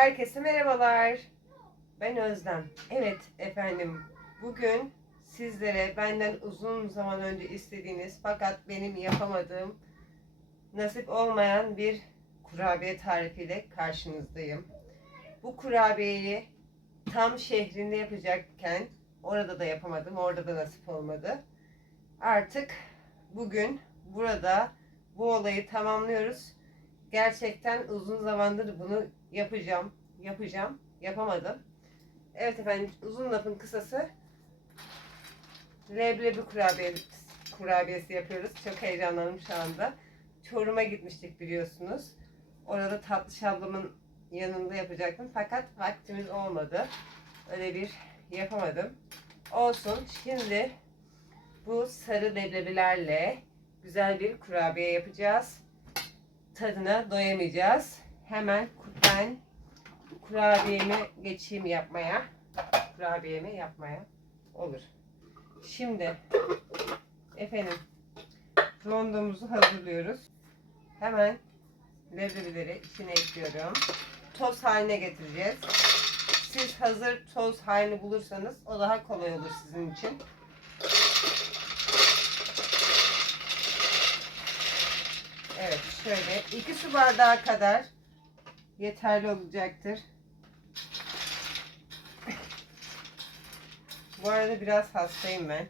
Herkese merhabalar. Ben Özlem. Evet efendim. Bugün sizlere benden uzun zaman önce istediğiniz fakat benim yapamadığım nasip olmayan bir kurabiye tarifiyle karşınızdayım. Bu kurabiyeyi tam şehrinde yapacakken orada da yapamadım. Orada da nasip olmadı. Artık bugün burada bu olayı tamamlıyoruz. Gerçekten uzun zamandır bunu yapacağım. Yapacağım. Yapamadım. Evet efendim uzun lafın kısası leblebi kurabiye, kurabiyesi yapıyoruz. Çok heyecanlandım şu anda. Çorum'a gitmiştik biliyorsunuz. Orada tatlış ablamın yanında yapacaktım. Fakat vaktimiz olmadı. Öyle bir yapamadım. Olsun. Şimdi bu sarı leblebilerle güzel bir kurabiye yapacağız. Tadına doyamayacağız. Hemen ben kurabiyemi geçeyim yapmaya. Kurabiyemi yapmaya olur. Şimdi efendim rondomuzu hazırlıyoruz. Hemen leblebileri içine ekliyorum. Toz haline getireceğiz. Siz hazır toz halini bulursanız o daha kolay olur sizin için. Evet şöyle iki su bardağı kadar yeterli olacaktır. Bu arada biraz hastayım ben.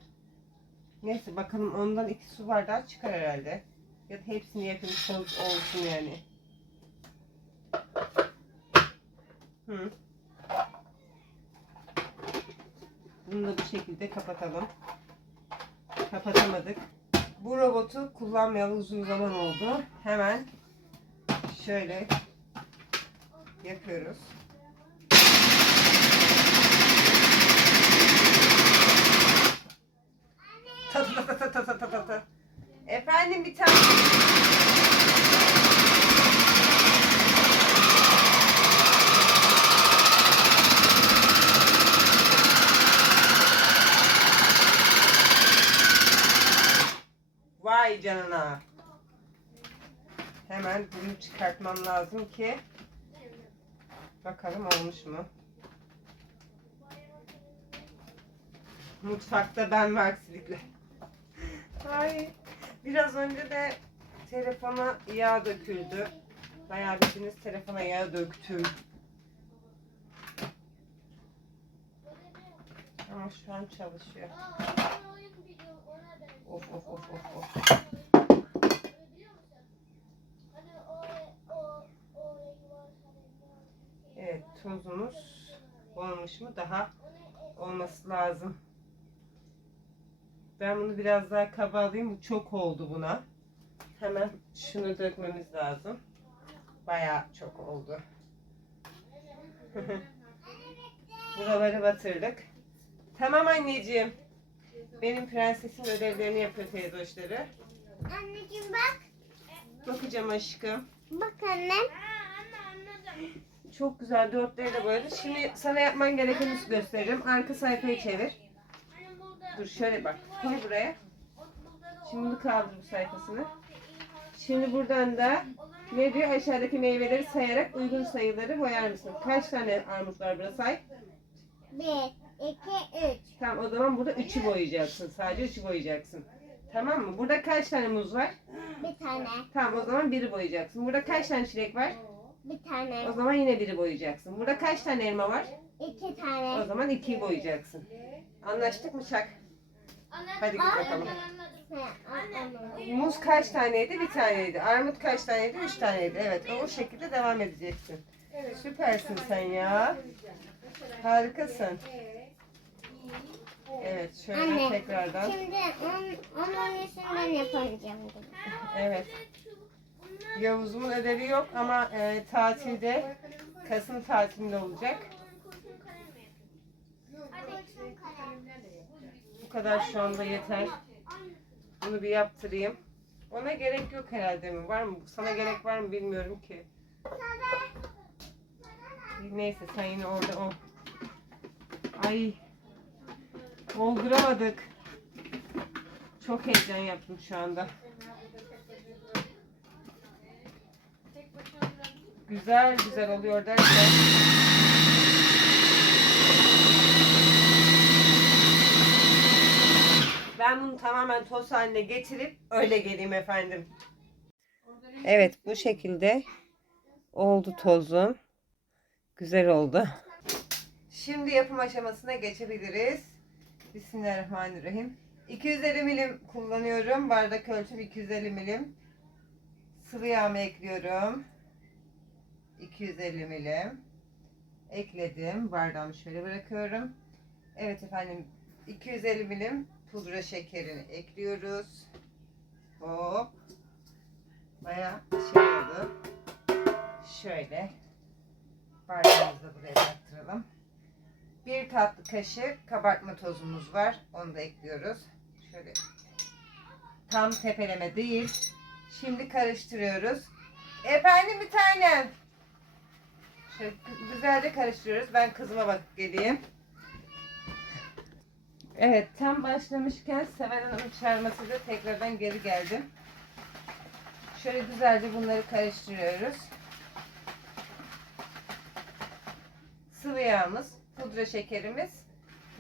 Neyse bakalım ondan iki su bardağı çıkar herhalde. Ya da hepsini toz olsun yani. Hı. Bunu da bu şekilde kapatalım. Kapatamadık. Bu robotu kullanmayalı uzun zaman oldu. Hemen şöyle ta ta ta ta ta ta ta. Efendim bir tane. Vay canına. Hemen bunu çıkartmam lazım ki bakalım olmuş mu? Mutfakta ben ve. Ay, biraz önce de telefona yağ döküldü. Bayağı bildiğiniz telefona yağ döktüm. Ama şu an çalışıyor. Of of of of of. Evet tozumuz olmuş mu? Daha olması lazım. Ben bunu biraz daha kaba alayım. Bu çok oldu buna. Hemen şunu dökmemiz lazım. Bayağı çok oldu. Buraları batırdık. Tamam anneciğim. Benim prensesin ödevlerini yapıyor teyze hoşları. Anneciğim bak. Bakacağım aşkım. Bak annem. Çok güzel dörtleri de boyadı. Şimdi sana yapman gerekeni göstereceğim. Arka sayfayı çevir. Dur şöyle bak. Koy buraya. Şimdi bunu kaldır bu sayfasını. Şimdi buradan da ne diyor? Aşağıdaki meyveleri sayarak uygun sayıları boyar mısın? Kaç tane armut var burada say? Bir, iki, üç. Tamam o zaman burada üçü boyayacaksın. Sadece üçü boyayacaksın. Tamam mı? Burada kaç tane muz var? Bir tane. Tamam o zaman biri boyayacaksın. Burada kaç tane çilek var? Bir tane. O zaman yine biri boyayacaksın. Burada kaç tane elma var? İki O tane. zaman ikiyi boyayacaksın. Anlaştık mı Çak? Hadi git bakalım. Anne. Muz kaç taneydi? Bir taneydi. Armut kaç taneydi? Üç taneydi. Evet o şekilde devam edeceksin. Süpersin sen ya. Harikasın. Evet şöyle Anne. tekrardan. Şimdi on, onun üstünden yapacağım. Evet. Yavuz'umun ödevi yok ama e, tatilde Kasım tatilinde olacak. Bu kadar şu anda yeter. Bunu bir yaptırayım. Ona gerek yok herhalde mi? Var mı? Sana gerek var mı bilmiyorum ki. Neyse sen yine orada ol. Ay. Olduramadık. Çok heyecan yaptım şu anda. Güzel güzel oluyor derken ben bunu tamamen toz haline getirip öyle geleyim efendim. Evet bu şekilde oldu tozum. Güzel oldu. Şimdi yapım aşamasına geçebiliriz. Bismillahirrahmanirrahim. 250 milim kullanıyorum. Bardak ölçüm 250 milim. Sıvı yağımı ekliyorum. 250 milim. Ekledim. Bardağımı şöyle bırakıyorum. Evet efendim. 250 milim pudra şekerini ekliyoruz. Hop. Baya şey oldu. Şöyle. Bardağımızı da buraya bıraktıralım. Bir tatlı kaşık kabartma tozumuz var. Onu da ekliyoruz. Şöyle tam tepeleme değil. Şimdi karıştırıyoruz. Efendim bir tanem. Güzelce karıştırıyoruz. Ben kızıma bakıp geleyim. Evet tam başlamışken Seven Hanım'ın çağırmasıyla tekrardan geri geldim. Şöyle güzelce bunları karıştırıyoruz. Sıvı yağımız, pudra şekerimiz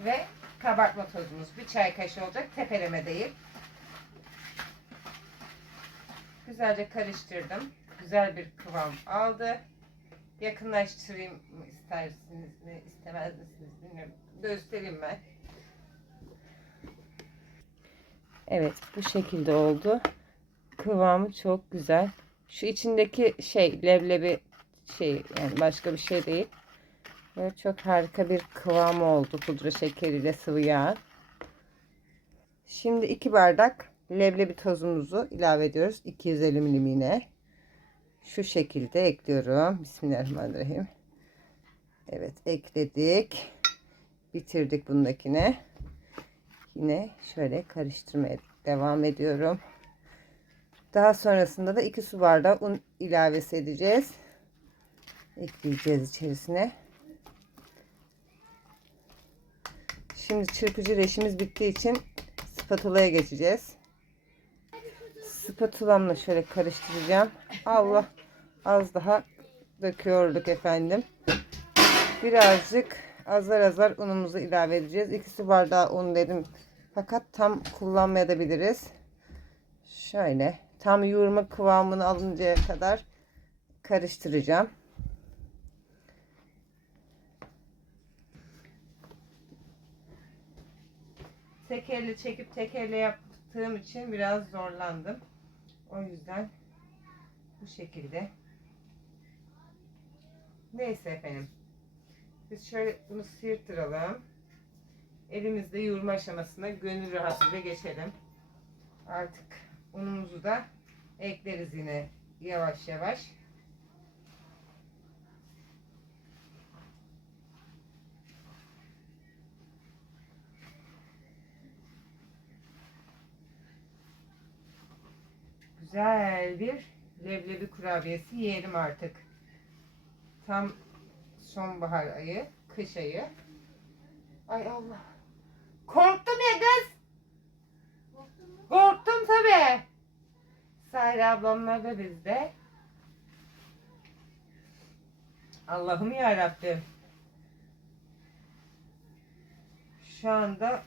ve kabartma tozumuz. Bir çay kaşığı olacak. Tepeleme değil. Güzelce karıştırdım. Güzel bir kıvam aldı. Yakınlaştırayım mı istersiniz mi istemez misiniz bilmiyorum. Göstereyim ben. Evet bu şekilde oldu. Kıvamı çok güzel. Şu içindeki şey leblebi şey yani başka bir şey değil. Böyle çok harika bir kıvamı oldu pudra şekeriyle sıvı yağ. Şimdi iki bardak leblebi tozumuzu ilave ediyoruz. 250 milim yine. Şu şekilde ekliyorum. Bismillahirrahmanirrahim. Evet ekledik. Bitirdik bundakine. Yine şöyle karıştırmaya devam ediyorum. Daha sonrasında da 2 su bardağı un ilavesi edeceğiz. Ekleyeceğiz içerisine. Şimdi çırpıcı işimiz bittiği için spatula'ya geçeceğiz. Spatulamla şöyle karıştıracağım. Allah az daha döküyorduk efendim. Birazcık azar azar unumuzu ilave edeceğiz. 2 su bardağı un dedim. Fakat tam kullanmayabiliriz. Şöyle tam yoğurma kıvamını alıncaya kadar karıştıracağım. Tek elle çekip tek elle yaptığım için biraz zorlandım. O yüzden bu şekilde. Neyse efendim. Biz şöyle bunu sıyırttıralım. Elimizde yoğurma aşamasına gönül rahatlığıyla geçelim. Artık unumuzu da ekleriz yine yavaş yavaş. Güzel bir leblebi kurabiyesi yiyelim artık. Tam sonbahar ayı, kış ayı. Ay Allah. Korktum ya kız. Korktum tabi. Sahil ablamlar da bizde. Allah'ım ya Rabbim. Şu anda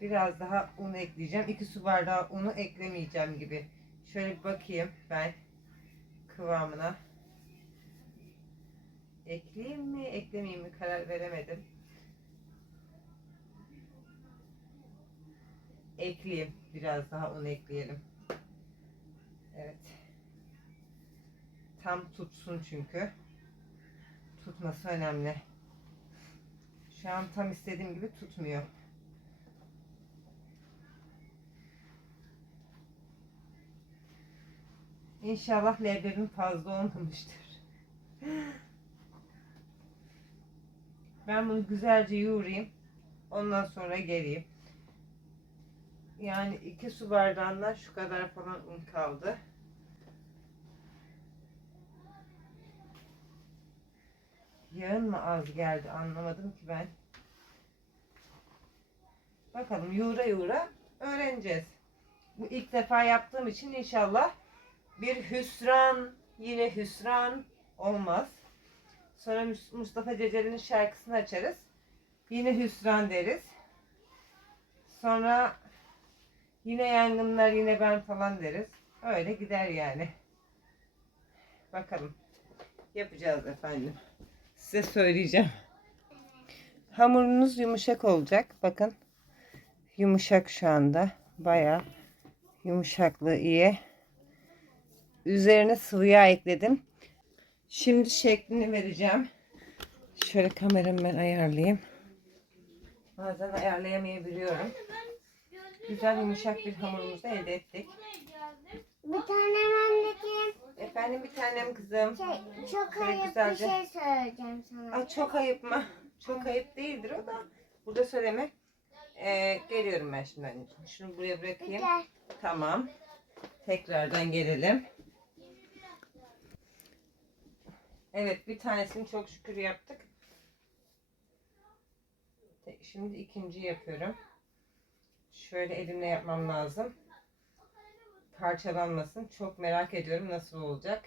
biraz daha un ekleyeceğim. 2 su bardağı unu eklemeyeceğim gibi. Şöyle bir bakayım ben kıvamına. Ekleyeyim mi, eklemeyeyim mi karar veremedim. Ekleyeyim. Biraz daha un ekleyelim. Evet. Tam tutsun çünkü. Tutması önemli. Şu an tam istediğim gibi tutmuyor. İnşallah leblebim fazla olmamıştır. Ben bunu güzelce yoğurayım. Ondan sonra geleyim. Yani iki su bardağından şu kadar falan un kaldı. Yağın mı az geldi anlamadım ki ben. Bakalım yoğura yoğura öğreneceğiz. Bu ilk defa yaptığım için inşallah bir hüsran Yine hüsran olmaz. Sonra Mus- Mustafa Ceceli'nin şarkısını açarız. Yine hüsran deriz. Sonra yine yangınlar yine ben falan deriz. Öyle gider yani. Bakalım. Yapacağız efendim. Size söyleyeceğim. Hamurunuz yumuşak olacak. Bakın. Yumuşak şu anda. Bayağı yumuşaklığı iyi. Üzerine sıvı yağ ekledim. Şimdi şeklini vereceğim. Şöyle kameramı ben ayarlayayım. Bazen ayarlayamayabiliyorum. Güzel yumuşak bir hamurumuzu elde ettik. Bir tane anneciğim. Efendim bir tanem kızım. Şey, çok Böyle ayıp bir güzelce. şey söyleyeceğim sana. Ay çok ayıp mı? Çok ayıp değildir o da. Burada söyleme. Ee, geliyorum ben şimdi anneciğim. Şunu buraya Bir bırakayım. gel. Tamam. Tekrardan gelelim. Evet bir tanesini çok şükür yaptık. Şimdi ikinciyi yapıyorum. Şöyle elimle yapmam lazım. Parçalanmasın. Çok merak ediyorum nasıl olacak.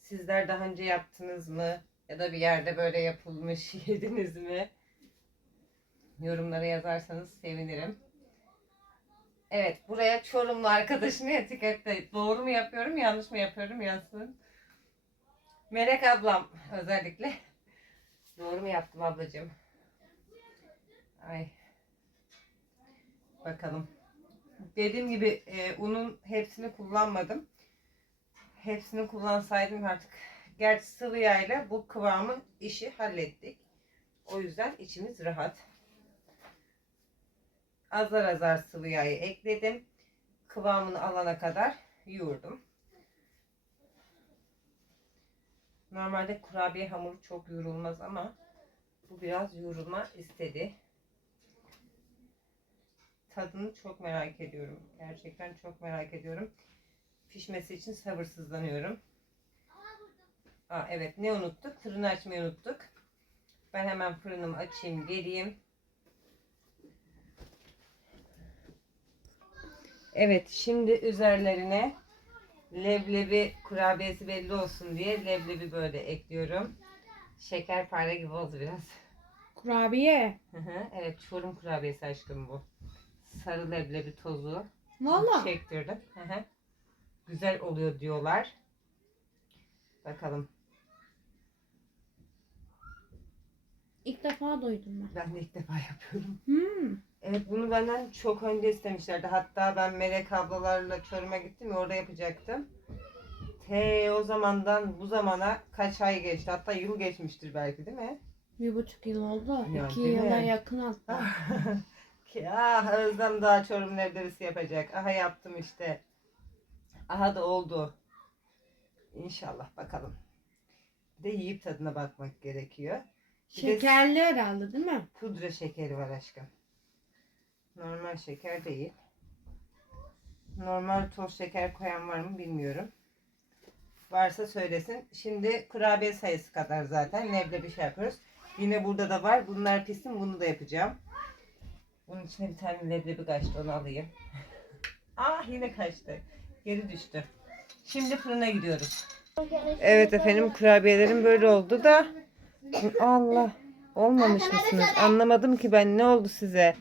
Sizler daha önce yaptınız mı? Ya da bir yerde böyle yapılmış yediniz mi? Yorumlara yazarsanız sevinirim. Evet, buraya Çorumlu arkadaşını etiketle. Doğru mu yapıyorum, yanlış mı yapıyorum yazsın. Melek ablam özellikle. Doğru mu yaptım ablacığım? Ay. Bakalım. Dediğim gibi e, unun hepsini kullanmadım. Hepsini kullansaydım artık. Gerçi sıvı yağıyla bu kıvamı işi hallettik. O yüzden içimiz rahat azar azar sıvı yağı ekledim. Kıvamını alana kadar yoğurdum. Normalde kurabiye hamuru çok yoğrulmaz ama bu biraz yoğrulma istedi. Tadını çok merak ediyorum. Gerçekten çok merak ediyorum. Pişmesi için sabırsızlanıyorum. Aa, evet ne unuttuk? Fırını açmayı unuttuk. Ben hemen fırınımı açayım geleyim. Evet, şimdi üzerlerine leblebi kurabiyesi belli olsun diye leblebi böyle ekliyorum. Şekerpare gibi oldu biraz. Kurabiye. Hı hı, evet, Çorum kurabiyesi aşkım bu. Sarı leblebi tozu Valla. çektirdim. Hı hı. Güzel oluyor diyorlar. Bakalım. İlk defa duydum ben. Ben de ilk defa yapıyorum. Hmm. Evet bunu benden çok önce istemişlerdi. Hatta ben Melek ablalarla Çorum'a gittim ya orada yapacaktım. Te o zamandan bu zamana kaç ay geçti? Hatta yıl geçmiştir belki değil mi? Bir buçuk yıl oldu. Ya, İki yıla mi? yakın hatta. Ah Özlem daha Çorum leblebisi yapacak. Aha yaptım işte. Aha da oldu. İnşallah bakalım. Bir de yiyip tadına bakmak gerekiyor. Bir de Şekerli herhalde değil mi? Pudra şekeri var aşkım. Normal şeker değil. Normal toz şeker koyan var mı bilmiyorum. Varsa söylesin. Şimdi kurabiye sayısı kadar zaten leblebi şey yapıyoruz. Yine burada da var. Bunlar pişsin bunu da yapacağım. Bunun içine bir tane leblebi kaçtı onu alayım. ah yine kaçtı. Geri düştü. Şimdi fırına gidiyoruz. Evet efendim kurabiyelerim böyle oldu da Allah olmamış mısınız? Anlamadım ki ben ne oldu size?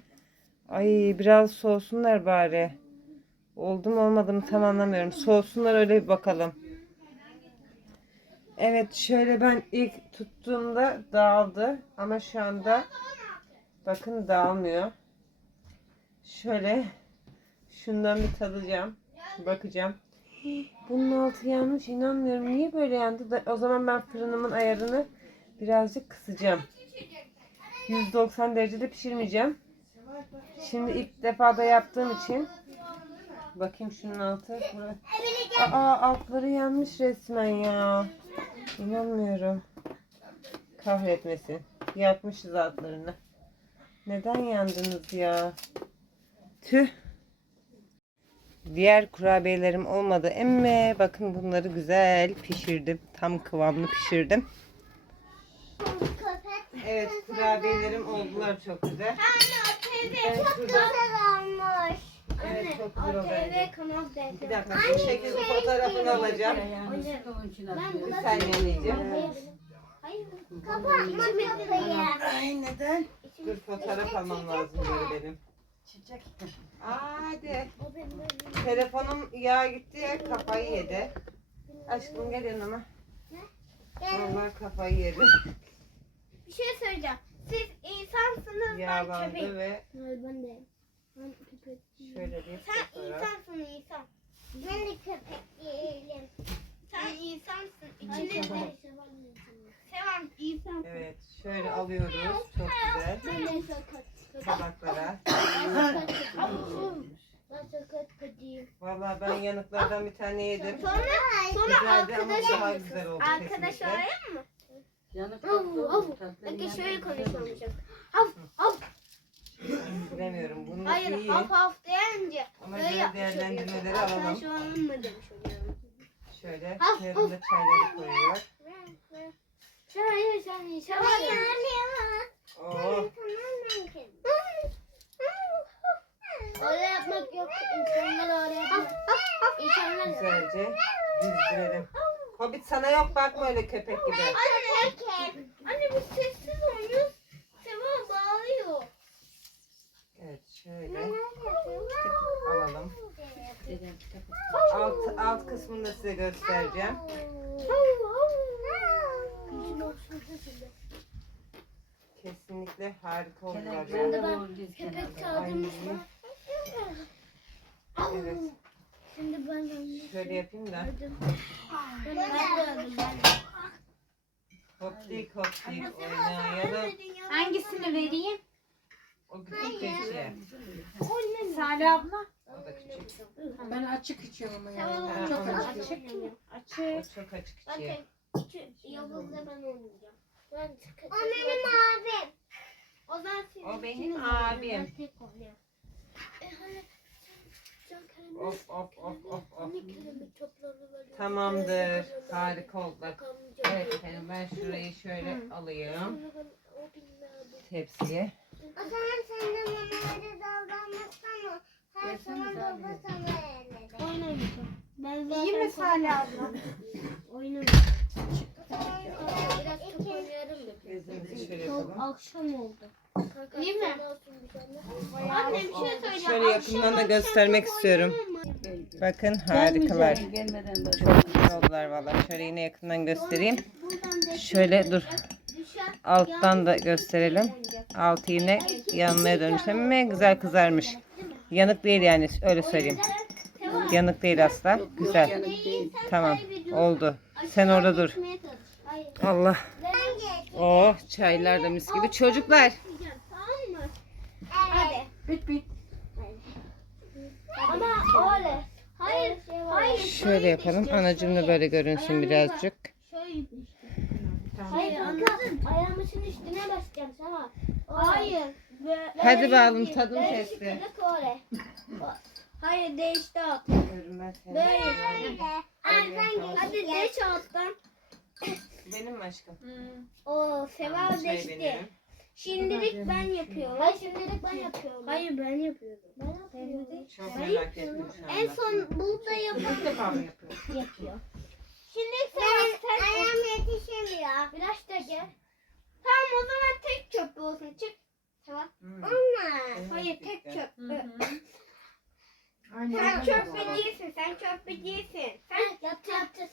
Ay biraz soğusunlar bari. Oldu mu olmadı mı tam anlamıyorum. Soğusunlar öyle bir bakalım. Evet şöyle ben ilk tuttuğumda dağıldı ama şu anda bakın dağılmıyor. Şöyle şundan bir tadacağım. Bakacağım. Bunun altı yanmış inanmıyorum. Niye böyle yandı? O zaman ben fırınımın ayarını birazcık kısacağım. 190 derecede pişirmeyeceğim. Şimdi ilk defa da yaptığım için bakayım şunun altı. Aa altları yanmış resmen ya. İnanmıyorum. Kahretmesin. Yakmışız altlarını. Neden yandınız ya? Tüh. Diğer kurabiyelerim olmadı. Emme bakın bunları güzel pişirdim. Tam kıvamlı pişirdim. Köpek. Evet kurabiyelerim oldular çok güzel. Anne o Ben çok güzel olmuş. Evet çok güzel bence. ATV kanal Bir D. dakika şu şekilde fotoğrafını alacağım. Ben Bir buna saniye anneciğim. Hayır. Kapatma kapıyı. Ay neden? Dur fotoğraf almam lazım böyle benim. Çiçek. Aa, hadi. O benim Telefonum yağ gitti ya kafayı yedi. Aşkım gel yanıma. Vallahi kafayı yedi. Bir şey söyleyeceğim. Siz insansınız ben Yağlandı köpeğim. ve Hayır ben de. Ben köpek. şöyle bir Sen fotoğraf. insansın insan. Ben de köpek değilim. Sen insansın. İçinde de. Sevan insan. Evet şöyle alıyoruz. Çok güzel. Ben de sakat. Tabaklara. Ben sakat kötüyüm. Vallahi ben yanıklardan bir tane yedim. Sonra sonra Güzeldi ama arkadaş daha güzel oldu Arkadaş kesinlikle. arayayım mı? Yanık Av, av. Peki şöyle konuşalım. Av av. Bilemiyorum bunu Hayır iyi. haf haf deyince Ama böyle göre yapmış değerlendirmeleri oluyorsun. alalım. Arkadaş olalım mı demiş oluyorum. Şöyle Haf, yanında çayları koyuyor. Hayır sen sen Hayır. Oh Öyle yapmak yok. İnsanlar öyle yapmak. İnsanlar güzelce dizdirelim. Hobbit sana yok bakma öyle köpek gibi. Anne, anne biz sessiz oynuyoruz. Seva bağırıyor. Evet şöyle alalım. Alt, alt kısmını da size göstereceğim. Kesinlikle harika oldular. Ben de ben köpek çağırdım. Evet. Şimdi ben Şöyle yapayım da. Ben de öldüm ben de. Hoptik hoptik oynayalım. Hangisini vereyim? O küçük keçi. Salih abla. O da küçük. Ben açık içiyorum ama ya. Seva Çok açık. Açık mı? O Açık. çok açık Ben içi. iki Yavuz'la ben oynayacağım. Ben o benim abim. O O benim abim. oynayın, Ben tek oynuyorum. E hani sen Of of of of of. Hani topları veriyorsun, Tamamdır. Harika oldular. bakamayacağım. Evet efendim ben şurayı şöyle alayım. Tepsiye. O zaman sen de bana öyle davranmazsan o her zaman baba sana öyle Oynamayacağım. Ben zaten İyi mi Salih abla? Oynamayacağım. Biraz çok oynayalım da. Bezimizi şöyle yapalım. akşam oldu. İyi mi? Anne bir şey söyleyeceğim. Şöyle yakından da göstermek istiyorum. Bakın Harikalar. harikalar. Gelmeden de. Çok güzel oldular valla. Şöyle yine yakından göstereyim. Şöyle dur. Alttan da gösterelim. Altı yine yanmaya dönmüş ama güzel kızarmış. Yanık değil yani öyle söyleyeyim. Yanık değil asla. Güzel. Değil. Tamam oldu. Sen orada dur. Hayır. Allah. Oh çaylar da mis gibi. Çocuklar. Tamam mı? Hadi. Bit bit. Ama öyle. Hayır. Hayır. Şöyle yapalım. Anacığım da böyle görünsün birazcık. Şöyle. Hayır anladın. Ayağımızın üstüne basacağım sana. Hayır. Hadi bakalım tadım testi. Hayır değişti seni. Böyle. Hadi değiş alttan. Benim mi aşkım? Oo Seva Çay değişti. benim. Şimdilik ben yapıyorum. Hayır şimdilik ben yapıyorum. Hayır ben yapıyorum. Ben yapıyorum. Çok merak ettim şu anda. En son burada yapan İlk defa mı yapıyorsun? yapıyor. Şimdi sen sen ayağım yetişemiyor. Biraz da gel. Tamam o zaman tek çöp olsun. Çık. Tamam. Hmm. Olmaz. Hayır tek çöp. Sen çöp değilsin. Sen çöp değilsin. Sen yaptın yaptın.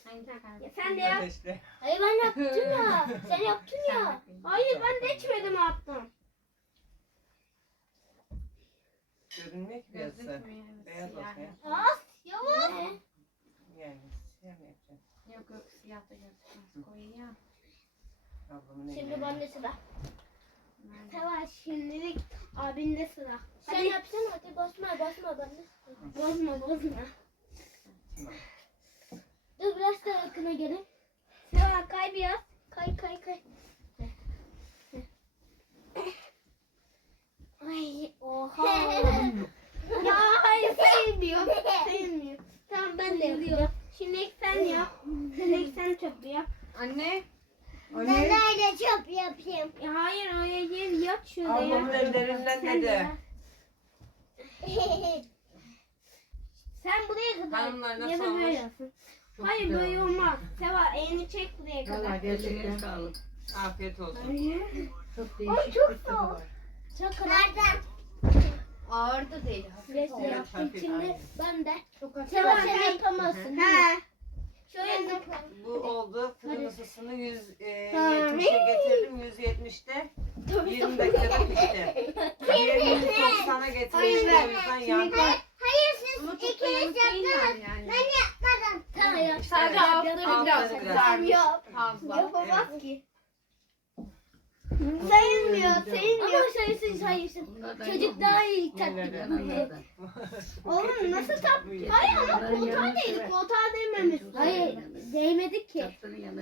Ya sen de yap. Ateşle. Hayır ben yaptım ya. Sen yaptın ya. Hayır ben de içmedim attım. Görünmüyor ki yazısı. Beyaz olsun ya. Az yavaş. Yani siyah mı yapacaksın? Yok yok siyah da gözükmez. Koyayım. Ablamın eline. Şimdi bende sıra. Tamam şimdilik abinde sıra. Sen yapsana hadi basma basma bende. Bozma bozma. Dur biraz da yakına gelin. Tamam kay biraz. Kay kay kay. Ay oha. ya hayır sevmiyor. Sevmiyor. Tamam ben de yapacağım. Şimdi sen yap. Şimdi sen çöp yap. Anne. Ben öyle çöp yapayım. Ya hayır hayır yap şurada Ablamın yap. ellerinden Sen de dedi. yap. Sen Hanımlar nasıl ya da böyle olmuş? yapın. Çok Hayır güzel böyle olmuş. olmaz. Seva elini çek buraya Valla kadar. gerçekten sağlık. Afiyet olsun. Çok değişik çok bir tadı var. Çok Nereden? Ağır da değil. Biraz olmuş. yaptım hafif, şimdi aynen. ben de. Çok hafif. Seva sen yapamazsın. He. Şöyle Bu oldu. Fırın ısısını 100, e, Ha. 70'e getirdim. 170'te 20 dakikada pişti. Diğerini 190'a getirdim. O yüzden yandı. Da yanık değiller yani. yapmadım. Tamam. Sadece Evet. altları biraz kızarmış. Fazla. Yapamaz ki. Sayılmıyor, sayılmıyor. Ama sayısın. Bunlardan Çocuk daha iyi tatlı. Oğlum nasıl tat? Bu Hayır ama koltuğa sever. koltuğa değmemiş. Hayır, değmedik ki.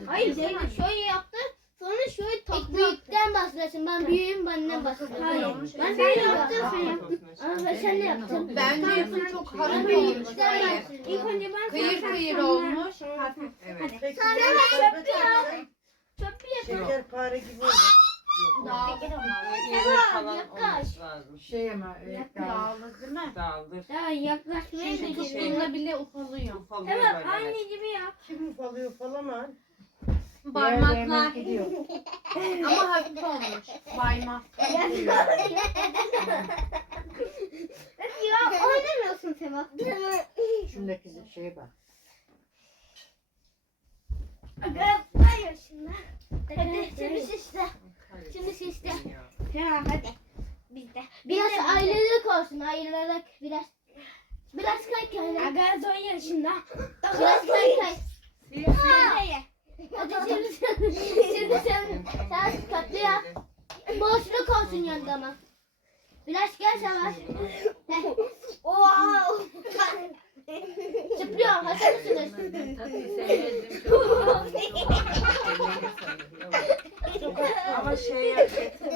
Hayır, değmedik. Şöyle yaptı, sonra şöyle tatlı büyükten bahsedersin. Ben büyüğüm, benden bahsedersin. Hayır, ben de yaptım, sen yaptın. Ama ben sen de yaptın. Bence Ben yapın çok Ben hafif olmuş böyle. İlk önce ben Kıyır sonra kıyır sonra- olmuş. Hafif. Evet. Sonra çöpü ya. Çöpü yapalım. Şekerpare gibi olur. Dağılır. İri falan yaklaş. olması lazım. Şey ama e, daha- Dağılır değil mi? Dağılır. Daha yaklaşmaya da şey- gidiyor. Tuttuğunda bile ufalıyor. Ufalıyor Evet, böyle. Evet. gibi yap. Kim ufalıyor falan Parmaklar. gidiyor. Ama hafif olmuş. Baymaz. Ya oynamıyorsun Seva. Şundaki şeye bak. Hayır şimdi. Hadi şimdi şişte. Şimdi şişte. Ya hadi. Bizde. Biraz ayrılık olsun ayrılık biraz. Biraz kay kay. Aga son yarışında. Biraz kay kay. Ha. Hadi şimdi sen, şimdi sen, sen katlı yap. Boşluk olsun yanında ama. Biraz gel Savaş. Wow. Zıplıyor. Hazır mısınız? Ama şey yapacaksın.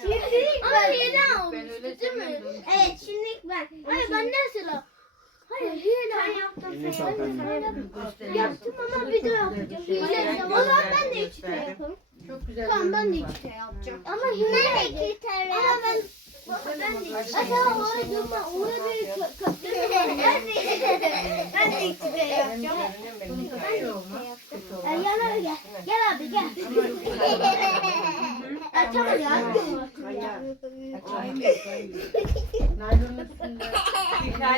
Şimdi ama hile Ben olmuş öyle değil mi? Evet şimdi ben. Hayır benden sıra. Hayır hile. Sen yaptın sen yaptın. anne. Sen yaptın. Gösteriyorsun. Yaptım ama bir daha yapacağım. Şey Hile. Ben O zaman gösterdim, ben de iki kere gösterdim. yapalım. Çok güzel. Tamam ben de görünüyor. iki kere yapacağım. Ama iki kere Ama ben ben de. Ama orada durma. Orada bir var. Ben de iki kere. Ben de yapacağım. Ay, Yana gel. Gel abi gel. Ay, tamam ya.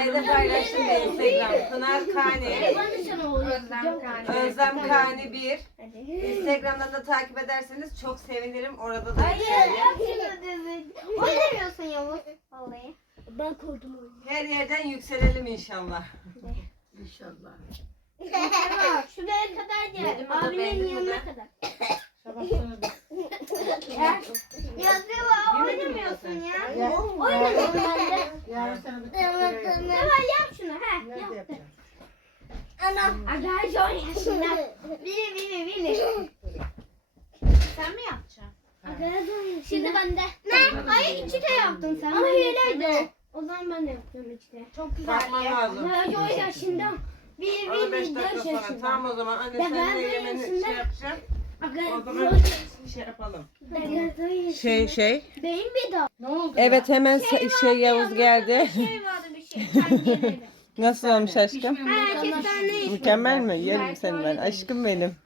Hikayede paylaştım ya Instagram. Pınar Kani. Özlem Kani. Özlem Kani 1. Instagram'dan da takip ederseniz çok sevinirim. Orada da şunu dedin. Oynamıyorsun Yavuz. Vallahi. Ben koydum onu. Her yerden yükselelim inşallah. İnşallah. Şuraya kadar gel. mi yanına kadar. Sabah sonra Ya, ya Seva oynamıyorsun ya. Ya, Oynamıyorum ben de. yarın sana bir yapayım. Seva yap şunu. Ha, Nerede yap. yapacağım? Ana. Aga oynasınlar. Bili bili bili. Sen mi yapacaksın? Şimdi ben de. Ne? Hayır iki kere yaptın sen. Ama hileydi. O zaman ben de yapacağım iki kere. Çok güzel Bakman lazım. Ya yo yaşında. Bir Onu bir 5 bir dakika dört sonra. yaşında. Tamam o zaman anne Ya sen ben de de yemeni yaşında- şey zaman yo- şey yapalım. Şey şey. Benim bir daha. Ne oldu Evet hemen şey, Yavuz geldi. Şey vardı bir şey. Nasıl olmuş aşkım? Herkes. Mükemmel mi? Yerim seni ben. Aşkım benim.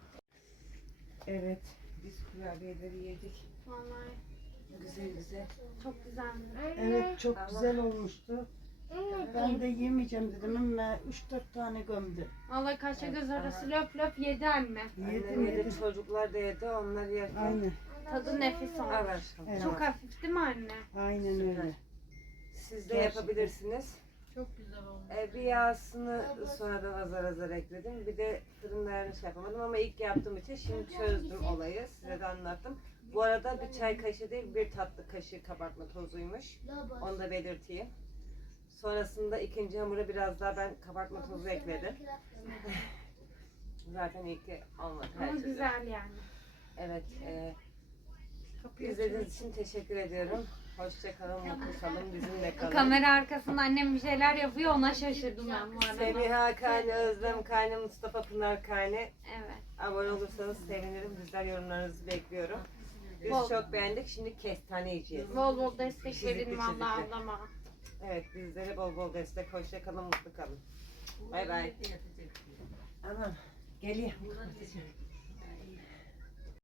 Evet. Biz kurabiyeleri yedik. Vallahi Güzel güzel. çok güzel. Evet çok güzel olmuştu. Ben de yemeyeceğim dedim ama 3-4 tane gömdüm. Vallahi kaşa göz arası löp löp yedi anne. Yedim Annem yedi, yedim. çocuklar da yedi. Onlar yerken. Aynen. Tadı nefis olmuş. Evet. Evet. Çok hafif değil mi anne? Aynen öyle. Siz de yapabilirsiniz. Çok güzel olmuş. Ee, bir yağsını sonradan azar azar ekledim. Bir de fırında ayarını şey yapamadım ama ilk yaptığım için şimdi çözdüm olayı. Size de anlattım. Bu arada bir çay kaşığı değil bir tatlı kaşığı kabartma tozuymuş. Onu da belirteyim. Sonrasında ikinci hamura biraz daha ben kabartma tozu ekledim. Zaten ilki olmadı her Ama güzel yani. Evet. E, izlediğiniz için teşekkür ediyorum. Hoşça kalın, mutlu kalın, bizimle kalın. Kamera arkasında annem bir şeyler yapıyor ona şaşırdım ben bu arada. Semiha Kani, Özlem Kani, Mustafa Pınar Kani. Evet. Abone olursanız sevinirim. Güzel yorumlarınızı bekliyorum. Biz Bol. çok beğendik. Şimdi kestane yiyeceğiz. Bol bol destek Çizikli verin vallahi çizikli. ablama. Evet bizlere bol bol destek. Hoşça kalın, mutlu kalın. Bay bay. Anam geliyor.